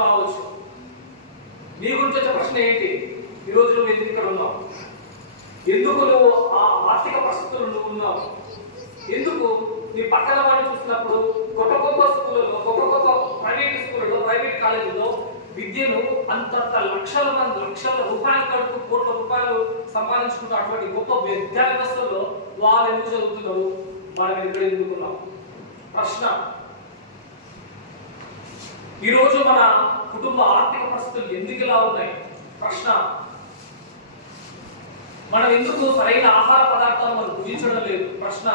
రావచ్చు. నీ గురించి వచ్చే ప్రశ్న ఏంటి? ఈరోజు నువ్వు ఎందుకు ఇక్కడ ఉన్నావు? ఎందుకు నువ్వు ఆ ఆర్థిక పరిస్థితులు నువ్వు ఉన్నావు? ఎందుకు నీ పక్కన వాడిని చూసినప్పుడు కొత్త స్కూళ్ళలో, కొత్త ప్రైవేట్ స్కూళ్ళలో, ప్రైవేట్ కాలేజీలో విద్యను అంతంత లక్షల రూపాయలు కడుపు కోట్ల రూపాయలు సంపాదించుకుంటూ అటువంటి గొప్ప విద్యా వ్యవస్థల్లో వాళ్ళు ఎందుకు చదువుతున్నారు? మనం ఇక్కడ ఎందుకున్నాం? ప్రశ్న. ఈరోజు మన కుటుంబ ఆర్థిక పరిస్థితులు ఎందుకు ఇలా ఉన్నాయి? ప్రశ్న. మనం ఎందుకు సరైన ఆహార పదార్థాలు మనం భుజించడం లేదు? ప్రశ్న.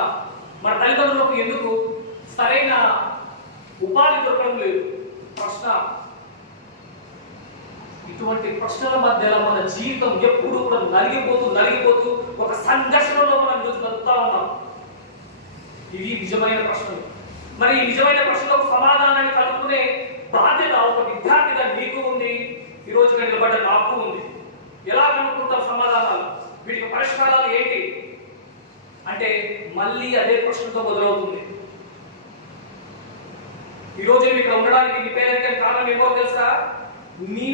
మన తల్లిదండ్రులకు ఎందుకు సరైన ఉపాధి దొరకడం లేదు? ప్రశ్న. ఇటువంటి ప్రశ్నల మధ్య మన జీవితం ఎప్పుడు కూడా నలిగిపోతూ ఒక సంఘర్షణలో మనం ఈరోజు బతుకుతా ఉన్నాం. ఇవి నిజమైన ప్రశ్నలు. మరి ఈ నిజమైన ప్రశ్నలకు సమాధానాన్ని కనుక్కునే బాధ్యత ఒక విద్యార్థిగా నీకు ఉంది, ఈరోజు నిలబడ్డ నాకు ఉంది. ఎలా కనుక్కుంటాం సమాధానాలు? వీటికి పరిష్కారాలు ఏంటి అంటే మళ్ళీ అదే ప్రశ్నతో మొదలవుతుంది. ఈరోజు ఇక్కడ ఉండడానికి నీ పేరెంట్ కారణం ఏమో తెలుసా? మీ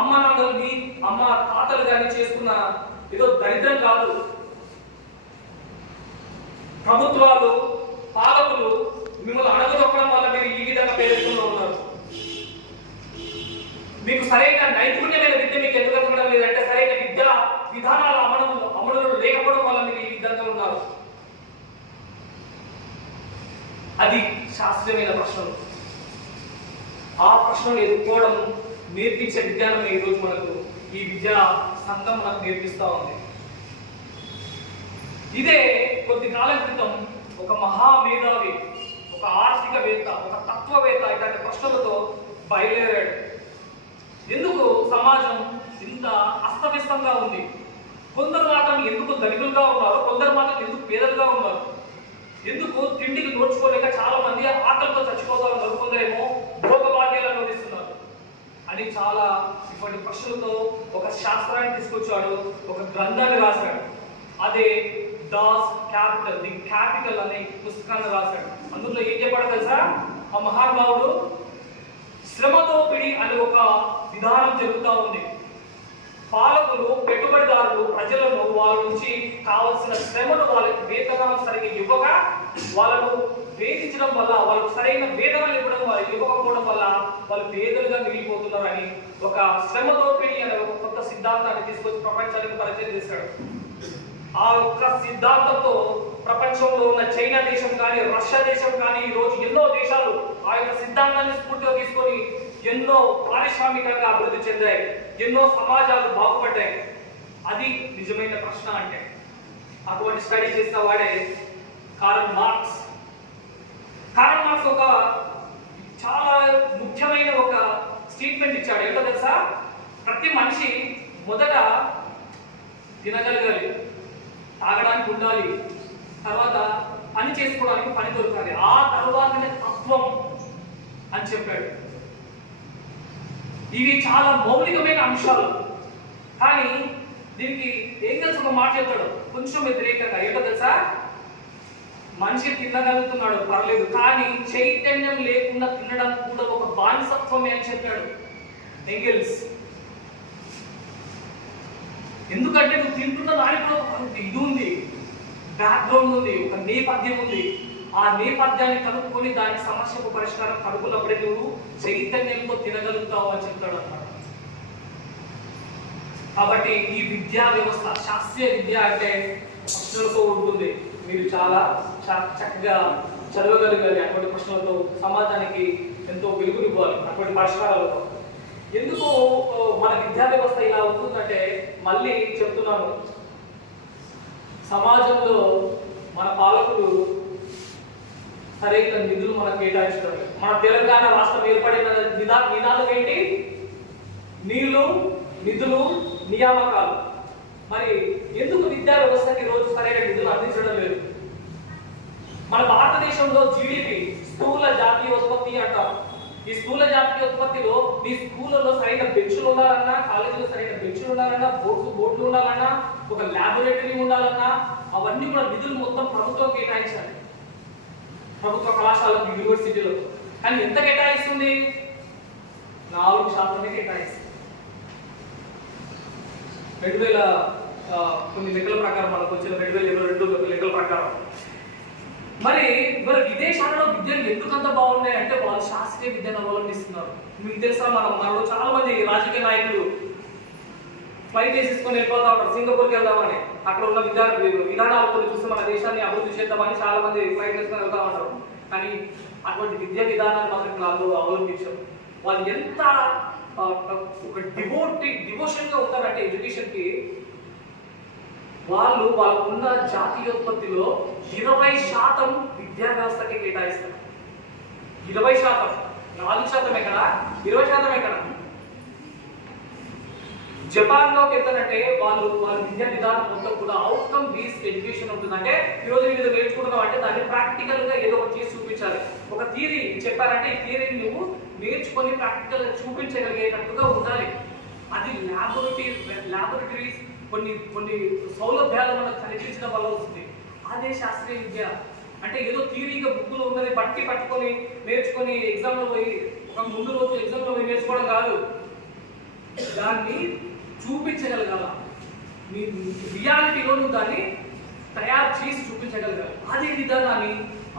అమ్మ నాన్నలు, మీ అమ్మ తాతలు కానీ చేసుకున్న ఏదో దరిద్రం కాదు. ప్రభుత్వాలు, పాలకులు మిమ్మల్ని అణగదొక్కడం వల్ల మీరు ఈ విధంగా పేదరికంలో ఉన్నారు. మీకు సరైన నైపుణ్యమైన విద్య మీకు ఎందుకు ఎదగడం లేదంటే సరైన విద్యా విధానాల అమలు లేకపోవడం వల్ల మీరు ఈ విధంగా ఉన్నారు. అది శాస్త్రీయమైన ప్రశ్నలు. ఆ ప్రశ్నలు ఎదుర్కోవడం నేర్పించే విజ్ఞానం ఈరోజు మనకు ఈ విద్యా సంఘం మనకు నేర్పిస్తా ఉంది. ఇదే కొద్ది కాలం క్రితం ఒక మహామేధావి, ఒక ఆర్థికవేత్త, ఒక తత్వవేత్త ఇలాంటి ప్రశ్నలతో బయలుదేరాడు. ఎందుకు సమాజం ఇంత అస్తవ్యస్తంగా ఉంది? కొందరు మాత్రం ఎందుకు ధనికులుగా ఉన్నారు, కొందరు మాత్రం ఎందుకు పేదలుగా ఉన్నారు? ఎందుకు తిండికి నోచుకోలేక చాలా మంది ఆకలితో చచ్చిపోతా ఉన్నారు, కొందరేమో భోగభాగ్యాలను అనుభవిస్తున్నారు అని చాలా ఇటువంటి ప్రశ్నలతో ఒక శాస్త్రాన్ని తీసుకొచ్చాడు, ఒక గ్రంథాన్ని రాశాడు. అదే దాస్ క్యాపిటల్, ది క్యాపిటల్ అనే పుస్తకాన్ని రాశాడు. అందులో ఏం చెప్పాడు తెలుసా? ఆ మహానుభావుడు శ్రమదోపిడి అనే ఒక విధానం జరుగుతూ ఉంది. పాలకులు, పెట్టుబడిదారులు ప్రజలను వాళ్ళ నుంచి కావలసిన శ్రమను వాళ్ళకి వేతనాలు సరిగ్గా ఇవ్వక, వాళ్ళను వేధించడం వల్ల, వాళ్ళకు సరైన వేతనాలు ఇవ్వడం వల్ల, ఇవ్వకపోవడం వల్ల వాళ్ళు పేదలుగా మిగిలిపోతున్నారని ఒక శ్రమదోపిడి అనే ఒక కొత్త సిద్ధాంతాన్ని తీసుకొచ్చి ప్రపంచానికి పరిచయం చేశాడు. ఆ ఒక్క సిద్ధాంతంతో ప్రపంచంలో ఉన్న చైనా దేశం కానీ, రష్యా దేశం కానీ, ఈ రోజు ఎన్నో దేశాలు ఆ యొక్క సిద్ధాంతాన్ని స్ఫూర్తిగా తీసుకొని ఎన్నో పారిశ్రామికంగా అభివృద్ధి చెందాయి, ఎన్నో సమాజాలు బాగుపడ్డాయి. అది నిజమైన ప్రశ్న అంటే. అటువంటి స్టడీ చేసిన వాడే కార్ల్ మార్క్స్. కార్ల్ మార్క్స్ ఒక చాలా ముఖ్యమైన ఒక స్టేట్మెంట్ ఇచ్చాడు. ఏంటో తెలుసా? ప్రతి మనిషి మొదట తినగలగాలి, తాగడానికి ఉండాలి, తర్వాత పని చేసుకోవడానికి పని దొరకాలి, ఆ తర్వాతనే తత్వం అని చెప్పాడు. ఇవి చాలా మౌలికమైన అంశాలు. కానీ దీనికి ఏం తెలుసు ఒక మాట చెప్తాడు కొంచెం వ్యతిరేకంగా. ఏంటో తెలుసా? మనిషి తినగలుగుతున్నాడు పర్లేదు, కానీ చైతన్యం లేకుండా తినడం కూడా ఒక బానిసత్వమే అని చెప్పాడు ఎంగెల్స్. ఎందుకంటే నువ్వు తింటున్న దానిలో ఇది ఉంది, బ్యాక్గ్రౌండ్ ఉంది, ఒక నేపథ్యం ఉంది. ఆ నేపథ్యాన్ని కనుక్కొని దానికి సమస్యకు పరిష్కారం కనుక్కున్నప్పుడే నువ్వు చైతన్యంతో తినగలుగుతావు అని చెప్తాడు అన్నమాట. కాబట్టి ఈ విద్యా వ్యవస్థ, శాస్త్రీయ విద్య అంటే ప్రశ్నలతో ఉంటుంది. మీరు చాలా చక్కగా చదవగలగాలి, అటువంటి ప్రశ్నలతో సమాజానికి ఎంతో వెలుగునివ్వాలి, అటువంటి పరిష్కారాలతో. ఎందుకు మన విద్యా వ్యవస్థ ఇలా ఉంటుందంటే, మళ్ళీ చెప్తున్నాను, సమాజంలో మన పాలకులు సరైన నిధులు మనకు కేటాయించడం. మన తెలంగాణ రాష్ట్రం ఏర్పడిన నినాదం ఏంటి? నీళ్లు, నిధులు, నియామకాలు. మరి ఎందుకు విద్యా వ్యవస్థకి రోజు సరైన నిధులు అందించడం లేదు? మన భారతదేశంలో జీడిపి, స్థూల జాతీయోత్పత్తి అంటారు. ఈ స్థూల జాతీయోత్పత్తిలో మీ స్కూళ్ళలో సరైన బెంచులు ఉండాలన్నా, కాలేజీలో సరైన బెంచులు ఉండాలన్నా, బోర్డులు ఉండాలన్నా, ఒక ల్యాబొరేటరీ ఉండాలన్నా, అవన్నీ కూడా నిధులు మొత్తం ప్రభుత్వం కేటాయించాలి, ప్రభుత్వ కళాశాలకు, యూనివర్సిటీలో. కానీ ఎంత కేటాయిస్తుంది? 4% కేటాయిస్తారు. 2000 కొన్ని లెక్కల ప్రకారం మనకు వచ్చిన 2022 లెక్కల ప్రకారం. మరి విదేశాలలో విద్యలు ఎందుకంత బాగున్నాయి అంటే వాళ్ళు శాస్త్రీయ విద్యను అవలంబిస్తున్నారు. మీకు తెలుసా, మనలో చాలా మంది రాజకీయ నాయకులు ఫ్లైట్ వేసేసుకొని వెళ్ళిపోతా ఉంటారు, సింగపూర్కి వెళ్దామని. అక్కడ ఉన్న విధానాలు కొన్ని చూసి మన దేశాన్ని అభివృద్ధి చేద్దామని చాలా మంది ఫ్లైట్ వేసుకొని వెళ్తా ఉంటారు. కానీ అటువంటి విద్యా విధానాన్ని మాత్రం వాళ్ళు అవలంబించారు. వాళ్ళు ఎంత ఒక డివోషన్గా ఉంటారంటే ఎడ్యుకేషన్కి, వాళ్ళకున్న జాతీయోత్పత్తిలో 20% విద్యా వ్యవస్థకి కేటాయిస్తారు. 20%, 4% ఎక్కడ, 20% ఎక్కడ. జపాన్లోకి వెళ్తానంటే వాళ్ళ విద్యా విధానం మొత్తం కూడా అవుట్కమ్ బేస్డ్ ఎడ్యుకేషన్ ఉంటుందంటే ఈరోజు మీరు నేర్చుకుంటున్నావు అంటే దాన్ని ప్రాక్టికల్ గా ఏదో ఒకటి చేసి చూపించాలి. ఒక థియరీ చెప్పారంటే ఈ థియరీని నువ్వు నేర్చుకొని ప్రాక్టికల్ గా చూపించగలిగేటట్టుగా ఉండాలి. అది ల్యాబొరేటరీస్ కొన్ని సౌలభ్యాలు మనకు కనిపించడం వల్ల వస్తుంది. అదే శాస్త్రీయ విద్య అంటే ఏదో థియరీగా బుక్కులో ఉన్నది పట్టుకొని నేర్చుకొని ఎగ్జామ్లో పోయి ఒక ముందు రోజు ఎగ్జామ్లో పోయి నేర్చుకోవడం కాదు, దాన్ని చూపించగలగాల. నీ రియాలిటీలో నువ్వు దాన్ని తయారు చేసి చూపించగలగాలి. అదే విధానాన్ని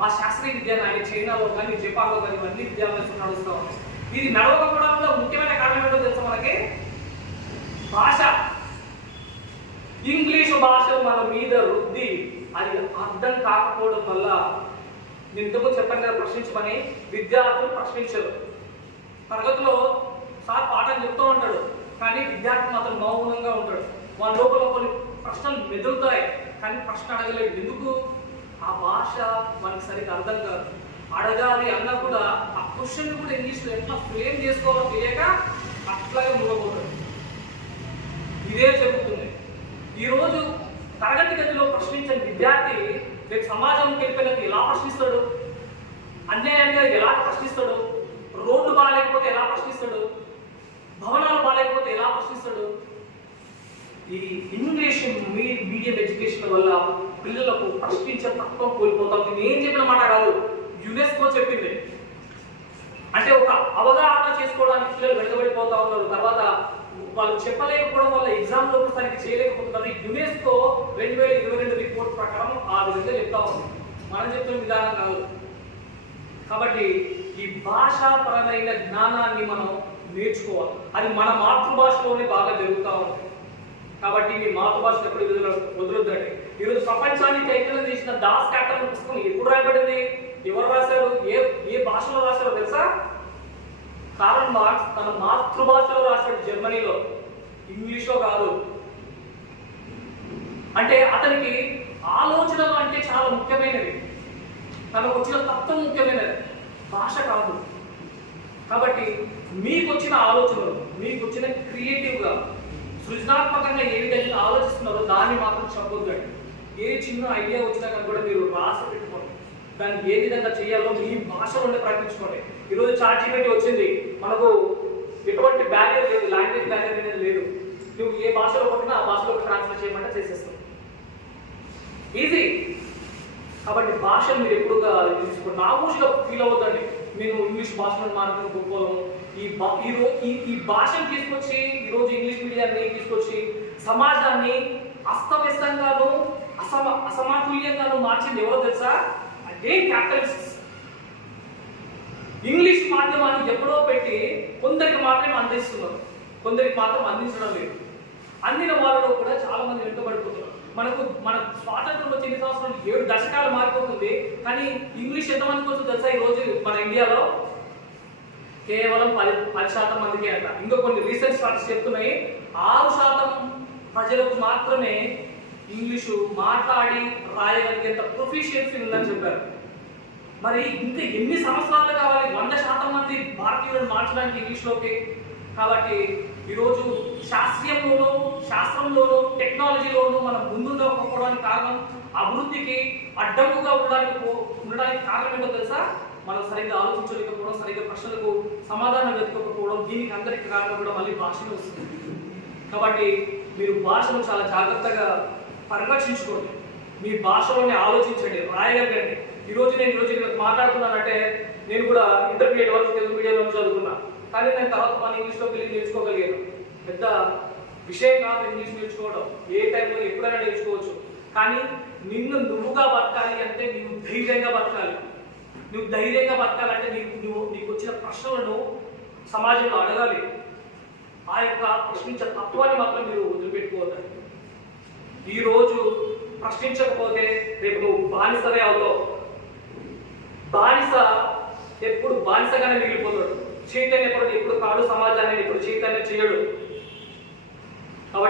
ఆ శాస్త్రీయ విద్యాన్ని చైనాలో కానీ జపాన్లో కానీ అన్ని విద్యాలయాలు నడుస్తూ ఉన్నాయి. ఇది నడవకపోవడంలో ముఖ్యమైన కారణం ఏంటో తెలుసా మనకి? భాష. ఇంగ్లీషు భాష మన మీద రుద్ది అది అర్థం కాకపోవడం వల్ల, నేను ఇంతకు చెప్పాను కదా ప్రశ్నించమని, విద్యార్థులు ప్రశ్నించరు. తరగతిలో సార్ పాఠం చెప్తూ ఉంటాడు కానీ విద్యార్థి మాత్రం మౌనంగా ఉంటాడు. వాళ్ళ లోపల కొన్ని ప్రశ్నలు మెదులుతాయి కానీ ప్రశ్న అడగలేదు. ఎందుకు? ఆ భాష మనకి సరిగ్గా అర్థం కాదు. అడగాలి అన్నా కూడా ఆ క్వశ్చన్ కూడా ఇంగ్లీష్లో ఎట్లా ఫ్రేమ్ చేసుకోవాలో తెలియక అట్లాగే ముగిపోతాడు. ఇదే జరుగుతుంది. ఈరోజు తరగతి గదిలో ప్రశ్నించని విద్యార్థి రేపు సమాజంకి వెళ్ళిపోయినది ఎలా ప్రశ్నిస్తాడు? అన్యాయంగా ఎలా ప్రశ్నిస్తాడు? రోడ్లు బాగాలేకపోతే ఎలా ప్రశ్నిస్తాడు? భవనాలు బాగాలేకపోతే ఎలా ప్రశ్నిస్తాడు? ఈ ఇంగ్లీష్ మీడియం ఎడ్యుకేషన్ వల్ల పిల్లలకు ప్రశ్నించే తత్వం కోల్పోతాం. నేను ఏం చెప్పిన మాట కాదు, యునెస్కో చెప్పింది. అంటే ఒక అవగాహన చేసుకోవడానికి పిల్లలు వెనుకబడిపోతా ఉన్నారు. తర్వాత వాళ్ళు చెప్పలేకపోవడం వల్ల ఎగ్జామ్ లో సరిగ్గా చేయలేకపోతున్నారు. యునెస్కో 2022 రిపోర్ట్ ప్రకారం ఆ విధంగా చెప్తా ఉంది. మనం చెప్తున్న విధానం కాదు. కాబట్టి ఈ భాషాపరమైన జ్ఞానాన్ని మనం నేర్చుకోవాలి. అది మన మాతృభాషలోనే బాగా జరుగుతూ ఉంది. కాబట్టి మీ మాతృభాషను ఎప్పుడు వదలొద్దండి. ఈరోజు ప్రపంచాన్ని చైతన్యం చేసిన దాస్ క్యాప్టన్ పుస్తకం ఎప్పుడు రాయబడింది? ఎవరు రాశారు? ఏ భాషలో రాశారో తెలుసా? కారల్ మార్క్స్ తన మాతృభాషలో రాశాడు, జర్మనీలో, ఇంగ్లీష్లో కాదు. అంటే అతనికి ఆలోచనలు అంటే చాలా ముఖ్యమైనవి, తనకు వచ్చిన తత్వం ముఖ్యమైనది, భాష కాదు. కాబట్టి మీకు వచ్చిన ఆలోచనలు, మీకు వచ్చిన క్రియేటివ్గా సృజనాత్మకంగా ఏ విధంగా ఆలోచిస్తున్నారో దాన్ని మాత్రం చెప్పొద్దండి. ఏ చిన్న ఐడియా వచ్చినా కానీ కూడా మీరు రాసి పెట్టుకోండి. దాన్ని ఏ విధంగా చేయాలో మీ భాషలోనే ప్రయత్నించుకోండి. ఈరోజు ChatGPT వచ్చింది, మనకు ఎటువంటి బ్యారియర్ లేదు, లాంగ్వేజ్ బ్యారియర్ అనేది లేదు. నువ్వు ఏ భాషలో కొట్టినా ఆ భాషలో ట్రాన్స్లేట్ చేయమంటే చేసేస్తాం, ఈజీ. కాబట్టి భాషను మీరు ఎప్పుడుగా తీసుకోండి. నామూషిగా ఫీల్ అవుతుందండి నేను ఇంగ్లీష్ భాషను మాట్లాడుతూ గొప్పను. ఈ భాషను తీసుకొచ్చి ఈరోజు ఇంగ్లీష్ మీడియాన్ని తీసుకొచ్చి సమాజాన్ని అస్తవ్యస్తంగాను అసమతుల్యంగాను మార్చింది ఎవరో తెలుసా? అదే క్యాపిటలిస్ట్స్. ఇంగ్లీష్ మాధ్యమాన్ని ఎప్పుడో పెట్టి కొందరికి మాత్రమే అందిస్తున్నారు, కొందరికి మాత్రం అందించడం లేదు. అందిన వాళ్ళలో కూడా చాలా మంది వెనుకబడిపోతున్నారు. మన స్వాతంత్రం వచ్చి 8 సంవత్సరాలు 7 దశకాలు మారిపోతుంది. కానీ ఇంగ్లీష్ ఎంతమందికి వస్తుంది తెలుసా? ఈరోజు మన ఇండియాలో కేవలం 10% మందికి అంట. ఇంకా కొన్ని రీసెర్చ్ స్టార్ట్స్ చెప్తున్నాయి 6% ప్రజలకు మాత్రమే ఇంగ్లీషు మాట్లాడి రాయగలిగేంత ప్రొఫిషియన్సీ ఉందని చెప్పారు. మరి ఇంకా ఎన్ని సంవత్సరాలు కావాలి 100% మంది భారతీయులను మార్చడానికి ఇంగ్లీష్లోకి? కాబట్టి ఈరోజు శాస్త్రంలోనూ టెక్నాలజీలోనూ మనం ముందుండకపోవడానికి కారణం, అభివృద్ధికి అడ్డంకుగా ఉండడానికి కారణం ఏంటో తెలుసా? మనం సరిగ్గా ఆలోచించలేకపోవడం, సరిగ్గా ప్రశ్నలకు సమాధానం వెతుకోకపోవడం. దీనికి అందరికి కారణం కూడా మళ్ళీ భాషలో వస్తుంది. కాబట్టి మీరు భాషను చాలా జాగ్రత్తగా పరిరక్షించుకోండి. మీ భాషలోనే ఆలోచించండి, రాయగలగండి. ఈరోజు నేను మాట్లాడుతున్నానంటే నేను కూడా ఇంటర్మీడియట్ వరకు తెలుగు మీడియంలో చదువుకున్నా. కానీ నేను తర్వాత మన ఇంగ్లీష్లోకి వెళ్ళి నేర్చుకోగలిగాను. పెద్ద విషయం కాదు ఇంగ్లీష్ నేర్చుకోవడం, ఏ టైంలో ఎప్పుడైనా నేర్చుకోవచ్చు. కానీ నిన్ను నువ్వుగా బతకాలి అంటే నీవు ధైర్యంగా బతకాలి. నువ్వు ధైర్యంగా బతకాలంటే నీకు వచ్చిన ప్రశ్నలను సమాజంలో అడగాలి. ఆ యొక్క ప్రశ్నించే తత్వాన్ని మాత్రం మీరు వదిలిపెట్టుకోవద్దు. ఈరోజు ప్రశ్నించకపోతే రేపు నువ్వు బానిసనే అవుతావు. బానిస ఎప్పుడు బానిసగానే మిగిలిపోతాడు. చైతన్యపరుడు ఎప్పుడు కాడు సమాజాన్ని ఎప్పుడు చైతన్యం చేయడు.